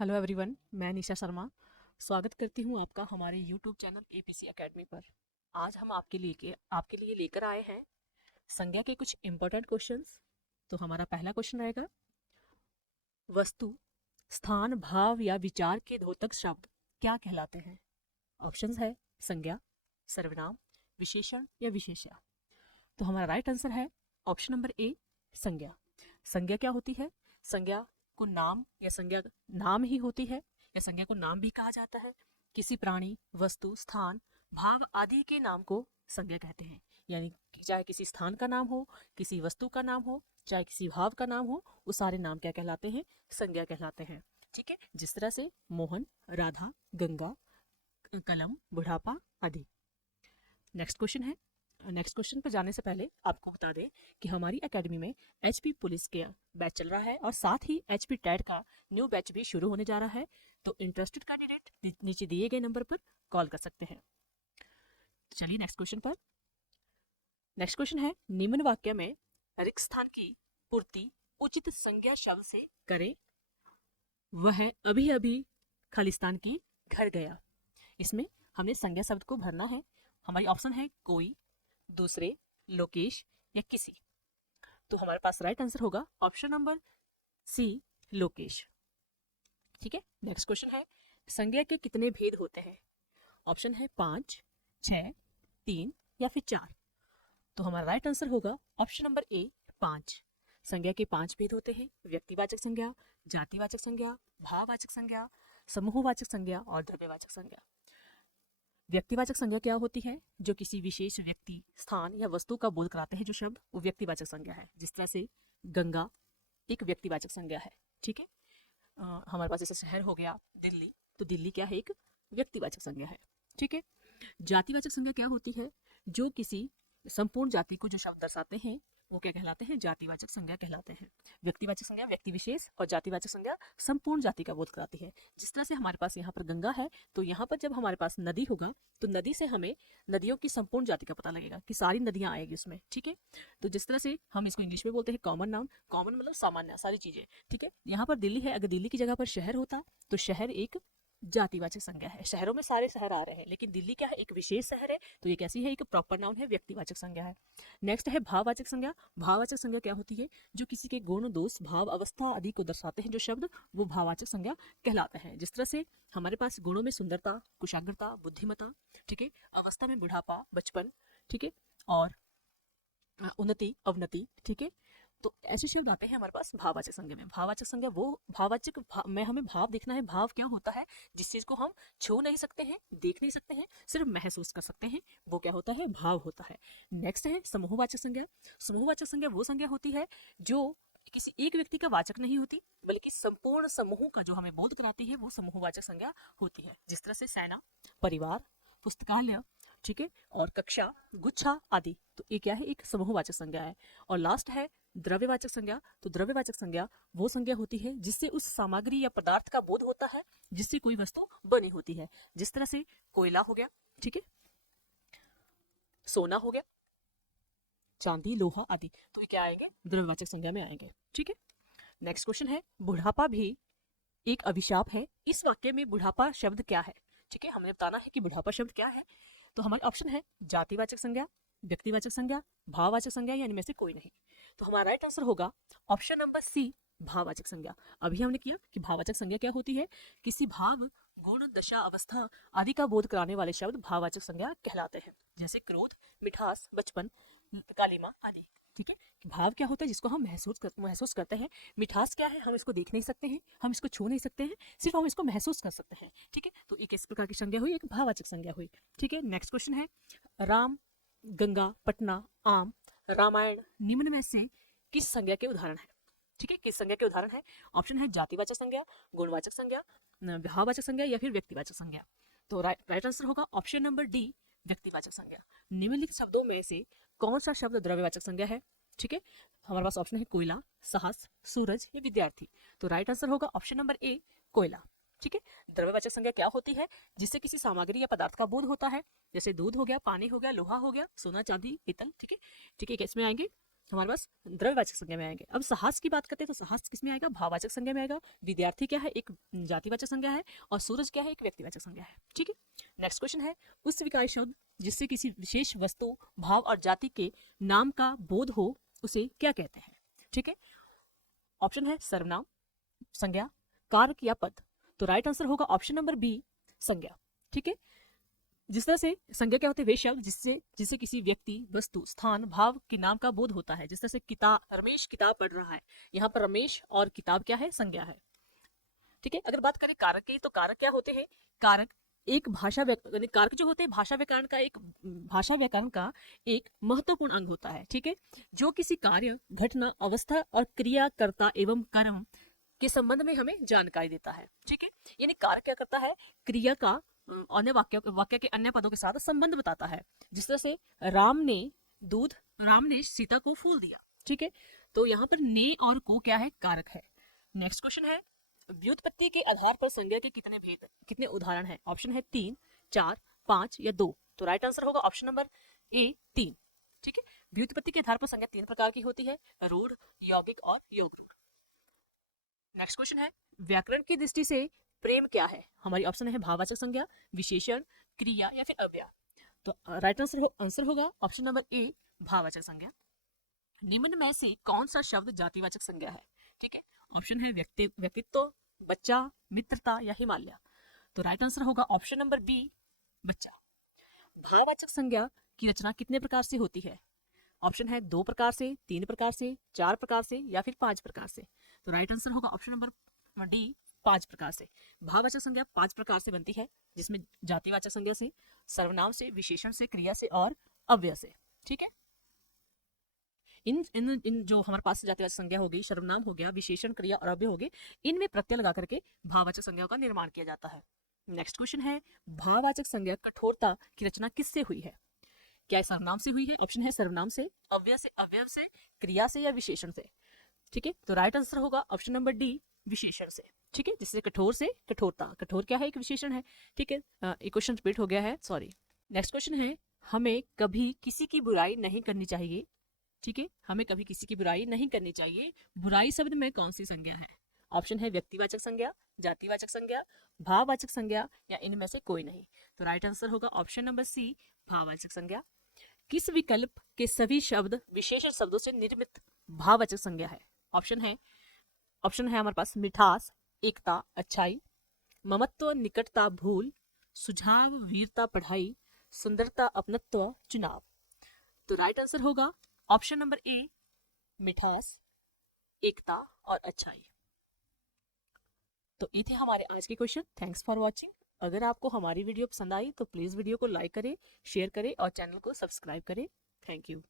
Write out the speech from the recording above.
Hello everyone, मैं निशा शर्मा स्वागत करती हूँ आपका हमारे यूट्यूब चैनल एपीसी एकेडमी पर। आज हम आपके लिए लेकर आए हैं संज्ञा के कुछ इम्पोर्टेंट क्वेश्चंस। तो हमारा पहला क्वेश्चन रहेगा, वस्तु, स्थान, भाव या विचार के द्योतक शब्द क्या कहलाते हैं? ऑप्शंस है संज्ञा, सर्वनाम, विशेषण या विशेष्य। तो हमारा राइट आंसर है ऑप्शन नंबर ए, संज्ञा। संज्ञा क्या होती है? संज्ञा को नाम या संज्ञा नाम ही होती है, या संज्ञा को नाम भी कहा जाता है। किसी प्राणी, वस्तु, स्थान, भाव आदि के नाम को संज्ञा कहते हैं। यानी कि चाहे किसी स्थान का नाम हो, किसी वस्तु का नाम हो, चाहे किसी भाव का नाम हो, वो सारे नाम क्या कहलाते हैं? संज्ञा कहलाते हैं। ठीक है, जिस तरह से मोहन, राधा, गंगा, कलम, बुढ़ापा आदि। नेक्स्ट क्वेश्चन पर जाने से पहले आपको बता दें कि हमारी एकेडमी में एचपी पुलिस के बैच चल रहा है और साथ ही एचपी टेट का न्यू बैच भी शुरू होने जा रहा है। तो इंटरेस्टेड कैंडिडेट नीचे दिए गए नंबर पर कॉल कर सकते हैं। चलिए नेक्स्ट क्वेश्चन है, निम्न वाक्य में रिक्त स्थान की पूर्ति उचित संज्ञा शब्द से करें। वह अभी अभी खालिस्तान की घर गया। इसमें हमें संज्ञा शब्द को भरना है। हमारी ऑप्शन है कोई, दूसरे, लोकेश या किसी। तो हमारे पास राइट आंसर होगा ऑप्शन नंबर सी, लोकेश। ठीक है, नेक्स्ट क्वेश्चन है, संज्ञा के कितने भेद होते हैं? ऑप्शन है 5, 6, 3 या फिर 4। तो हमारा राइट आंसर होगा ऑप्शन नंबर ए, 5। संज्ञा के 5 भेद होते हैं: व्यक्तिवाचक संज्ञा, जातिवाचक संज्ञा, भाववाचक संज्ञा, समूहवाचक संज्ञा और द्रव्यवाचक संज्ञा। व्यक्तिवाचक संज्ञा क्या होती है? जो किसी विशेष व्यक्ति, स्थान या वस्तु का बोध कराते हैं जो शब्द, वो व्यक्तिवाचक संज्ञा है। जिस तरह से गंगा एक व्यक्तिवाचक संज्ञा है। ठीक है, हमारे पास जैसे शहर हो गया दिल्ली, तो दिल्ली क्या है? एक व्यक्तिवाचक संज्ञा है। ठीक है, जातिवाचक संज्ञा क्या होती है? जो किसी संपूर्ण जाति को जो शब्द दर्शाते हैं वो क्या कहलाते हैं? जातिवाचक संज्ञा कहलाते हैं। व्यक्तिवाचक संज्ञा व्यक्ति विशेष और जातिवाचक संज्ञा संपूर्ण जाति का बोध कराती है। जिस तरह से हमारे पास यहाँ पर गंगा है, तो यहाँ पर जब हमारे पास नदी होगा तो नदी से हमें नदियों की संपूर्ण जाति का पता लगेगा कि सारी नदियाँ आएगी उसमें। ठीक है, तो जिस तरह से हम इसको इंग्लिश में बोलते हैं कॉमन नाउन। कॉमन मतलब सामान्य, सारी चीजें। ठीक है, यहाँ पर दिल्ली है, अगर दिल्ली की जगह पर शहर होता तो शहर एक जातिवाचक संज्ञा है। शहरों में सारे शहर आ रहे हैं, लेकिन दिल्ली क्या है? एक विशेष शहर है, तो ये कैसी है? एक प्रॉपर नाउन है, व्यक्तिवाचक संज्ञा है। नेक्स्ट है भाववाचक संज्ञा। भाववाचक संज्ञा क्या होती है? जो किसी के गुण, दोष, भाव, अवस्था आदि को दर्शाते हैं जो शब्द, वो भाववाचक संज्ञा कहलाते हैं। जिस तरह से हमारे पास गुणों में सुंदरता, कुशाग्रता, बुद्धिमता, ठीक है, अवस्था में बुढ़ापा, बचपन, ठीक है, और उन्नति, अवनति। ठीक है, तो ऐसे शब्द आते हैं हमारे पास भाववाचक संज्ञा में। भाववाचक संज्ञा वो में हमें भाव देखना है। भाव क्या होता है? जिस चीज को हम छू नहीं सकते हैं, देख नहीं सकते हैं, सिर्फ महसूस कर सकते हैं, वो क्या होता है? भाव होता है। नेक्स्ट है समूहवाचक संज्ञा। समूहवाचक संज्ञा वो संज्ञा होती है जो किसी एक व्यक्ति का वाचक नहीं होती, बल्कि संपूर्ण समूह का जो हमें बोध कराती है, वो समूहवाचक संज्ञा होती है। जिस तरह से सेना, परिवार, पुस्तकालय, ठीक है, और कक्षा, गुच्छा आदि। तो ये क्या है? एक समूहवाचक संज्ञा है। और लास्ट है द्रव्यवाचक संज्ञा। तो द्रव्यवाचक संज्ञा वो संज्ञा होती है जिससे उस सामग्री या पदार्थ का बोध होता है जिससे कोई वस्तु बनी होती है। जिस तरह से कोयला हो गया, ठीक है, सोना हो गया, चांदी, लोहा आदि। तो ये क्या आएंगे? द्रव्यवाचक संज्ञा में आएंगे। ठीक है, नेक्स्ट क्वेश्चन है, बुढ़ापा भी एक अभिशाप है। इस वाक्य में बुढ़ापा शब्द क्या है? ठीक है, हमें बताना है कि बुढ़ापा शब्द क्या है। तो हमारे ऑप्शन है जातिवाचक संज्ञा, व्यक्तिवाचक संज्ञा, भाववाचक संज्ञा, या इनमें से कोई नहीं। तो हमारा राइट आंसर होगा ऑप्शन नंबर सी, भाववाचक संज्ञा। अभी हमने किया कि भाववाचक संज्ञा क्या होती है? किसी भाव, गुण, दशा, अवस्था आदि का बोध कराने वाले शब्द भाववाचक संज्ञा कहलाते हैं। जैसे क्रोध, मिठास, बचपन, कालिमा आदि। ठीक है, भाव क्या होता है? जिसको हम महसूस करते हैं। मिठास क्या है? हम इसको देख नहीं सकते हैं, हम इसको छू नहीं सकते हैं, सिर्फ हम इसको महसूस कर सकते हैं। ठीक है, तो एक इस प्रकार की संज्ञा हुई, एक भाववाचक संज्ञा हुई। ठीक है, नेक्स्ट क्वेश्चन है, राम, गंगा, पटना, आम, रामायण निम्न में से किस संज्ञा के उदाहरण है? ठीक है, किस संज्ञा के उदाहरण है? ऑप्शन है जातिवाचक संज्ञा, गुणवाचक संज्ञा, भाववाचक संज्ञा या फिर व्यक्तिवाचक संज्ञा। तो राइट आंसर होगा ऑप्शन नंबर डी, व्यक्तिवाचक संज्ञा। निम्नलिखित शब्दों में से कौन सा शब्द द्रव्यवाचक संज्ञा है? ठीक है, हमारे पास ऑप्शन है कोयला, साहस, सूरज या विद्यार्थी। तो राइट आंसर होगा ऑप्शन नंबर ए, कोयला। ठीक है, द्रव्यवाचक संज्ञा क्या होती है? जिससे किसी सामग्री या पदार्थ का बोध होता है। जैसे दूध हो गया, पानी हो गया, लोहा हो गया, सोना, चांदी, पीतल। ठीक है, ठीक है, इसमें आएंगे हमारे पास द्रव्यवाचक संज्ञा में आएंगे। अब साहस की बात करते हैं तो साहस किस में आएगा? भाववाचक संज्ञा में आएगा। विद्यार्थी क्या है? एक जातिवाचक संज्ञा है। और सूरज क्या है? एक व्यक्तिवाचक संज्ञा है। ठीक है, नेक्स्ट क्वेश्चन है, उस विकाय शब्द जिससे किसी विशेष वस्तु, भाव और जाति के नाम का बोध हो उसे क्या कहते हैं? ठीक है, ऑप्शन है सर्वनाम, संज्ञा, कारक या पद। तो राइट आंसर होगा ऑप्शन नंबर बी, संज्ञा। ठीक है, जिस तरह से संज्ञा क्या होती है? वे शब्द जिससे किसी व्यक्ति, वस्तु, स्थान, भाव के नाम का बोध होता है। जिस तरह से किताब, रमेश किताब पढ़ रहा है, यहाँ पर रमेश और किताब क्या है? संज्ञा है। ठीक है, अगर बात करें कारक की तो कारक क्या होते हैं? कारक एक कारक जो होते हैं भाषा व्याकरण का एक महत्वपूर्ण अंग होता है। ठीक है, जो किसी कार्य, घटना, अवस्था और क्रिया, कर्ता एवं कर्म के संबंध में हमें जानकारी देता है। ठीक है, यानी कारक क्या करता है? क्रिया का अन्य वाक्य के अन्य पदों के साथ संबंध बताता है। जिस तरह से राम ने सीता को फूल दिया। ठीक है, तो यहाँ पर ने और को क्या है? कारक है। नेक्स्ट क्वेश्चन है, व्युत्पत्ति के आधार पर संज्ञा के कितने उदाहरण हैं? ऑप्शन है 3, 4, 5 या 2। तो राइट आंसर होगा ऑप्शन नंबर ए, 3। ठीक है, व्युत्पत्ति के आधार पर संज्ञा 3 प्रकार की होती है, रूढ़, यौगिक और योग रूढ़। नेक्स्ट क्वेश्चन है, व्याकरण की दृष्टि से प्रेम क्या है? हमारी ऑप्शन है भाववाचक संज्ञा, विशेषण, क्रिया या फिर अव्यय। तो राइट आंसर होगा ऑप्शन नंबर ए, भाववाचक संज्ञा। निम्न में से कौन सा शब्द जातिवाचक संज्ञा है? ठीक है, ऑप्शन है व्यक्तित्व, बच्चा, मित्रता या हिमालय। तो राइट आंसर होगा ऑप्शन नंबर बी, बच्चा। भाववाचक संज्ञा की रचना कितने प्रकार से होती है? ऑप्शन है 2 प्रकार से, 3 प्रकार से, 4 प्रकार से या फिर 5 प्रकार से। तो राइट आंसर होगा ऑप्शन नंबर डी, 5 प्रकार से। भाववाचक संज्ञा 5 प्रकार से बनती है, जिसमें जातिवाचक संज्ञा से, सर्वनाम से, विशेषण से, क्रिया से और अव्यय से। ठीक है, इन जो हमारे पास जातिवाचक संज्ञा हो गई, सर्वनाम हो गया, विशेषण, क्रिया और अव्यय हो गए, इनमें प्रत्यय लगा करके भाववाचक संज्ञाओं का निर्माण किया जाता है। नेक्स्ट क्वेश्चन है, भाववाचक संज्ञा कठोरता की रचना किससे हुई है? क्या सर्वनाम से हुई है? ऑप्शन है सर्वनाम से, अव्यय से, क्रिया से या विशेषण से। ठीक है, तो राइट आंसर होगा ऑप्शन नंबर डी, विशेषण से। ठीक है, जिससे कठोर से कठोरता, कठोर क्या है? एक विशेषण है। ठीक है, एक क्वेश्चन रिपीट हो गया है, सॉरी। नेक्स्ट क्वेश्चन है, हमें कभी किसी की बुराई नहीं करनी चाहिए। ठीक है, हमें कभी किसी की बुराई नहीं करनी चाहिए। बुराई शब्द में कौन सी संज्ञा है? ऑप्शन है व्यक्तिवाचक संज्ञा, जातिवाचक संज्ञा, भाववाचक संज्ञा या इनमें से कोई नहीं। तो राइट आंसर होगा ऑप्शन नंबर सी, भाववाचक संज्ञा। किस विकल्प के सभी शब्द विशेषण शब्दों से निर्मित भाववाचक संज्ञा है? ऑप्शन है हमारे पास मिठास, एकता, अच्छाई, ममत्व, निकटता, भूल, सुझाव, वीरता, पढ़ाई, सुंदरता, अपनत्व, चुनाव। तो राइट आंसर होगा ऑप्शन नंबर ए, मिठास, एकता और अच्छाई। तो ये थे हमारे आज के क्वेश्चन। Thanks for watching. अगर आपको हमारी वीडियो पसंद आई तो प्लीज़ वीडियो को लाइक करें, शेयर करें और चैनल को सब्सक्राइब करें। Thank you.